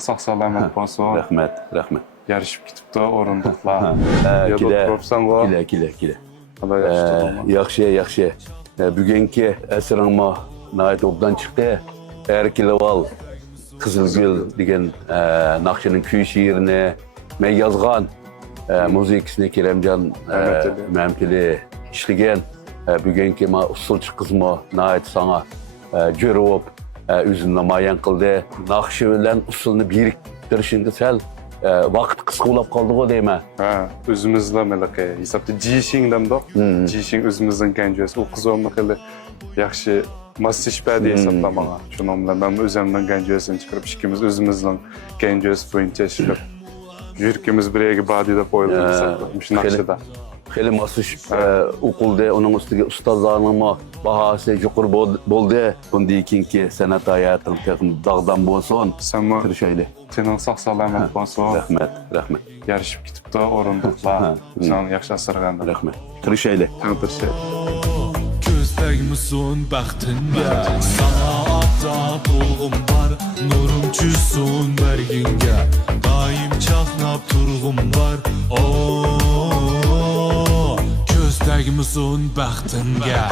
Sağ salamet bolsun. Rahmet, rahmet. Yarışıp gitip de orunduqlar. Kile. Yaxşı. Yaxşı. Bugünkü əsirіңma nəhayət obdan çıxdı. Erkileval Kızılgül degen Nakşi'nin köy şiirini men yazgan müzikisini Keremcan Məmtili işligen. Bugünkü ma usulçu kızma nəhayət sana görüp özünü namayan kıldı. Nakşi bilen usulunu biriktirişinde sel vaqt qısqa olab qaldı o deyme. Özümüzle meleke hesapta Jishin da. Jishin özümüzden gencesi. O kız olmak hele yaxşı masişbə diye hesaplamağa. Şununla ben özümden gencesini çıkarıp ikimiz özümüzden gencesi boyunca işlep yürkümüz bireye badide koyuldu hesaplamış Nakşi'da. Xeyli masış okulda onun üstüge ustazlarına bahası yuqur boldu. Bundan keyinki sanat hayatın dağdan bolsun. Sen Tırşaylı. Senin sağ salamet bolsun. Rahmet. Yarışıp gitip de orunduqlar. Sen yaxşı asırğandı. Rahmet. Tırşaylı. Tırşaylı. Gözləgmisun bəxtinə, sana adda pulğum var, nurum çüsün bərgingə, daim çaxnab turğum var. Gözləgmisun bəxtinə.